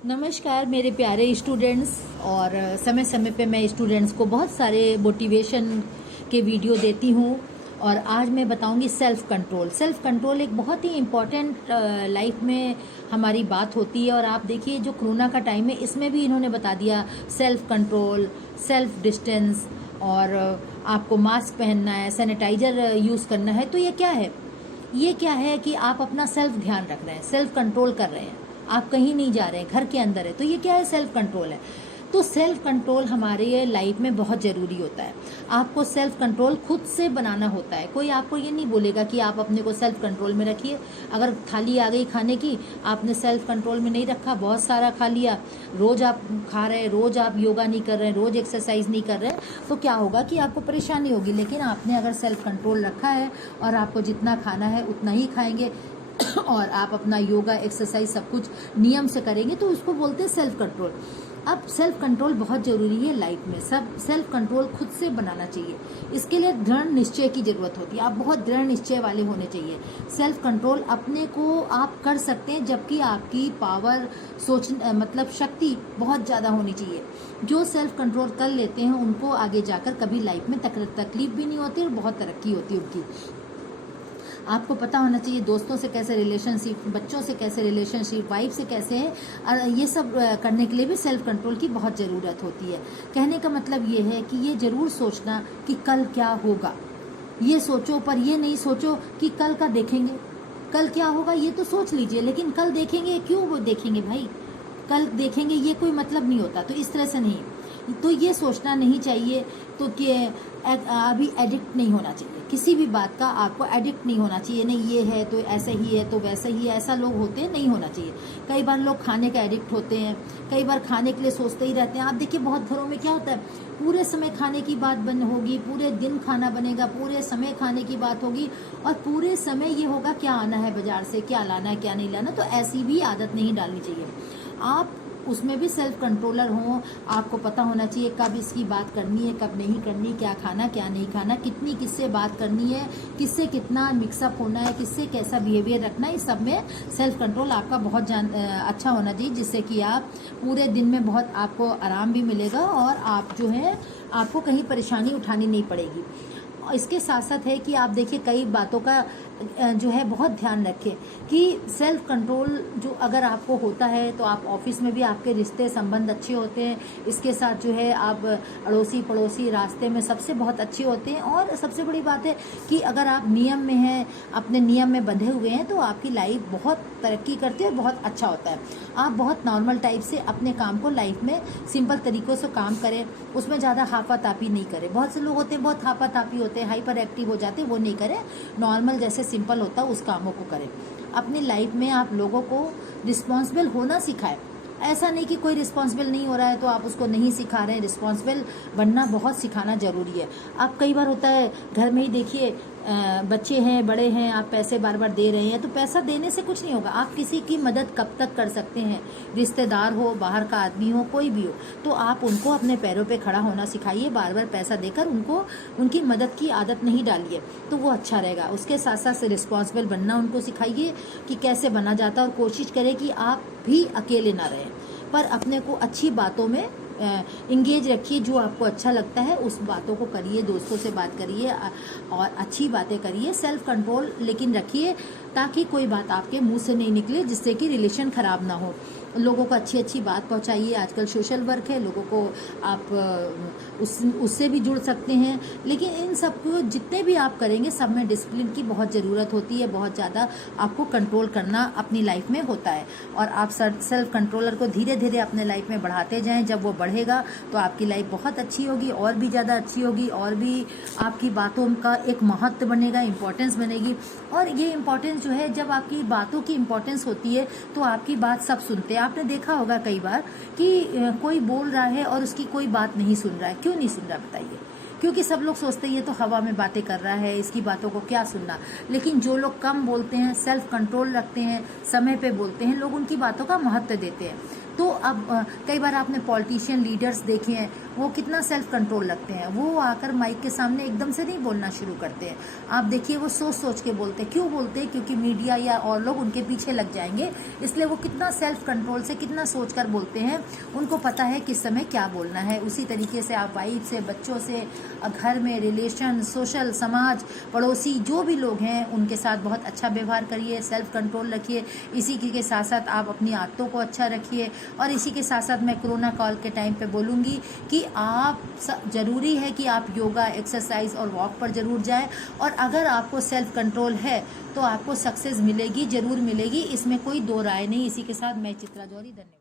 नमस्कार मेरे प्यारे स्टूडेंट्स। और समय समय पे मैं स्टूडेंट्स को बहुत सारे मोटिवेशन के वीडियो देती हूँ। और आज मैं बताऊँगी सेल्फ़ कंट्रोल। सेल्फ़ कंट्रोल एक बहुत ही इम्पॉर्टेंट लाइफ में हमारी बात होती है। और आप देखिए जो कोरोना का टाइम है इसमें भी इन्होंने बता दिया सेल्फ़ कंट्रोल, सेल्फ़ डिस्टेंस, और आपको मास्क पहनना है, सैनिटाइज़र यूज़ करना है। तो ये क्या है? ये क्या है कि आप अपना सेल्फ ध्यान रख रहे हैं, सेल्फ कंट्रोल कर रहे हैं, आप कहीं नहीं जा रहे हैं, घर के अंदर है। तो ये क्या है? सेल्फ कंट्रोल है। तो सेल्फ कंट्रोल हमारे लाइफ में बहुत ज़रूरी होता है। आपको सेल्फ कंट्रोल खुद से बनाना होता है। कोई आपको ये नहीं बोलेगा कि आप अपने को सेल्फ कंट्रोल में रखिए। अगर थाली आ गई खाने की, आपने सेल्फ कंट्रोल में नहीं रखा, बहुत सारा खा लिया, रोज़ आप खा रहे हैं, रोज़ आप योगा नहीं कर रहे हैं, रोज़ एक्सरसाइज नहीं कर रहे हैं, तो क्या होगा कि आपको परेशानी होगी। लेकिन आपने अगर सेल्फ कंट्रोल रखा है और आपको जितना खाना है उतना ही खाएंगे और आप अपना योगा एक्सरसाइज सब कुछ नियम से करेंगे, तो उसको बोलते हैं सेल्फ कंट्रोल। अब सेल्फ कंट्रोल बहुत ज़रूरी है लाइफ में। सब सेल्फ कंट्रोल खुद से बनाना चाहिए। इसके लिए दृढ़ निश्चय की ज़रूरत होती है। आप बहुत दृढ़ निश्चय वाले होने चाहिए। सेल्फ कंट्रोल अपने को आप कर सकते हैं जबकि आपकी पावर सोच मतलब शक्ति बहुत ज़्यादा होनी चाहिए। जो सेल्फ कंट्रोल कर लेते हैं उनको आगे जाकर कभी लाइफ में तकलीफ भी नहीं होती और बहुत तरक्की होती है उनकी। आपको पता होना चाहिए दोस्तों से कैसे रिलेशनशिप, बच्चों से कैसे रिलेशनशिप, वाइफ से कैसे है। और ये सब करने के लिए भी सेल्फ कंट्रोल की बहुत ज़रूरत होती है। कहने का मतलब ये है कि ये ज़रूर सोचना कि कल क्या होगा, ये सोचो, पर ये नहीं सोचो कि कल का देखेंगे। कल क्या होगा ये तो सोच लीजिए, लेकिन कल देखेंगे क्यों? वो देखेंगे भाई, कल देखेंगे ये कोई मतलब नहीं होता। तो इस तरह से नहीं, तो ये सोचना नहीं चाहिए। तो कि अभी एडिक्ट नहीं होना चाहिए किसी भी बात का। आपको एडिक्ट नहीं होना चाहिए, नहीं ये है तो ऐसा ही है तो वैसा ही है, ऐसा लोग होते हैं, नहीं होना चाहिए। कई बार लोग खाने का एडिक्ट होते हैं, कई बार खाने के लिए सोचते ही रहते हैं। आप देखिए बहुत घरों में क्या होता है, पूरे समय खाने की बात बन होगी, पूरे दिन खाना बनेगा, पूरे समय खाने की बात होगी, और पूरे समय ये होगा क्या आना है बाजार से, क्या लाना है, क्या नहीं लाना। तो ऐसी भी आदत नहीं डालनी चाहिए। आप उसमें भी सेल्फ कंट्रोलर हों। आपको पता होना चाहिए कब इसकी बात करनी है, कब नहीं करनी, क्या खाना क्या नहीं खाना, कितनी किससे बात करनी है, किससे कितना मिक्सअप होना है, किससे कैसा बिहेवियर रखना है। इस सब में सेल्फ कंट्रोल आपका बहुत अच्छा होना चाहिए, जिससे कि आप पूरे दिन में बहुत आपको आराम भी मिलेगा और आप जो है आपको कहीं परेशानी उठानी नहीं पड़ेगी। इसके साथ साथ है कि आप देखिए कई बातों का जो है बहुत ध्यान रखें कि सेल्फ कंट्रोल जो अगर आपको होता है तो आप ऑफिस में भी आपके रिश्ते संबंध अच्छे होते हैं। इसके साथ जो है आप अड़ोसी पड़ोसी रास्ते में सबसे बहुत अच्छे होते हैं। और सबसे बड़ी बात है कि अगर आप नियम में हैं, अपने नियम में बंधे हुए हैं, तो आपकी लाइफ बहुत तरक्की करती है और बहुत अच्छा होता है। आप बहुत नॉर्मल टाइप से अपने काम को लाइफ में सिंपल तरीक़ों से काम करें, उसमें ज़्यादा हाफातापी नहीं करें। बहुत से लोग होते हैं बहुत हाफातापी होते हैं, हाइपर एक्टिव हो जाते हैं, वो नहीं करें। नॉर्मल जैसे सिंपल होता है उस कामों को करें। अपनी लाइफ में आप लोगों को रिस्पॉन्सिबल होना सिखाएं। ऐसा नहीं कि कोई रिस्पॉन्सिबल नहीं हो रहा है तो आप उसको नहीं सिखा रहे हैं। रिस्पॉन्सिबल बनना बहुत सिखाना ज़रूरी है। आप कई बार होता है घर में ही देखिए, बच्चे हैं, बड़े हैं, आप पैसे बार बार दे रहे हैं, तो पैसा देने से कुछ नहीं होगा। आप किसी की मदद कब तक कर सकते हैं? रिश्तेदार हो, बाहर का आदमी हो, कोई भी हो, तो आप उनको अपने पैरों पे खड़ा होना सिखाइए। बार बार पैसा देकर उनको उनकी मदद की आदत नहीं डालिए, तो वो अच्छा रहेगा। उसके साथ साथ रिस्पॉन्सिबल बनना उनको सिखाइए कि कैसे बना जाता है। और कोशिश करें कि आप भी अकेले ना रहें, पर अपने को अच्छी बातों में इंगेज रखिए। जो आपको अच्छा लगता है उस बातों को करिए, दोस्तों से बात करिए और अच्छी बातें करिए। सेल्फ कंट्रोल लेकिन रखिए ताकि कोई बात आपके मुंह से नहीं निकले जिससे कि रिलेशन ख़राब ना हो। लोगों को अच्छी अच्छी बात पहुंचाइए। आजकल सोशल वर्क है, लोगों को आप उससे भी जुड़ सकते हैं। लेकिन इन सब को जितने भी आप करेंगे सब में डिसिप्लिन की बहुत ज़रूरत होती है। बहुत ज़्यादा आपको कंट्रोल करना अपनी लाइफ में होता है। और आप सेल्फ कंट्रोलर को धीरे धीरे अपने लाइफ में बढ़ाते जाएं। जब वो बढ़ेगा तो आपकी लाइफ बहुत अच्छी होगी, और भी ज़्यादा अच्छी होगी, और भी आपकी बातों का एक महत्व बनेगा, इम्पोर्टेंस बनेगी। और ये इम्पोर्टेंस जो है, जब आपकी बातों की इम्पोर्टेंस होती है तो आपकी बात सब सुनते हैं। आपने देखा होगा कई बार कि कोई बोल रहा है और उसकी कोई बात नहीं सुन रहा है। क्यों नहीं सुन रहा बताइए? क्योंकि सब लोग सोचते हैं ये तो हवा में बातें कर रहा है, इसकी बातों को क्या सुनना। लेकिन जो लोग कम बोलते हैं, सेल्फ कंट्रोल रखते हैं, समय पे बोलते हैं, लोग उनकी बातों का महत्व देते हैं। तो अब कई बार आपने पॉलिटिशियन लीडर्स देखे हैं, वो कितना सेल्फ कंट्रोल लगते हैं, वो आकर माइक के सामने एकदम से नहीं बोलना शुरू करते हैं। आप देखिए वो सोच सोच के बोलते हैं। क्यों बोलते हैं? क्योंकि मीडिया या और लोग उनके पीछे लग जाएंगे, इसलिए वो कितना सेल्फ कंट्रोल से, कितना सोच कर बोलते हैं। उनको पता है किस समय क्या बोलना है। उसी तरीके से आप वाइफ से, बच्चों से, घर में रिलेशन, सोशल, समाज, पड़ोसी, जो भी लोग हैं उनके साथ बहुत अच्छा व्यवहार करिए, सेल्फ कंट्रोल रखिए। इसी के साथ साथ आप अपनी आदतों को अच्छा रखिए। और इसी के साथ साथ मैं कोरोना काल के टाइम पे बोलूँगी कि आप ज़रूरी है कि आप योगा, एक्सरसाइज और वॉक पर ज़रूर जाएं। और अगर आपको सेल्फ कंट्रोल है तो आपको सक्सेस मिलेगी, ज़रूर मिलेगी, इसमें कोई दो राय नहीं। इसी के साथ मैं चित्रा जौहरी, धन्यवाद।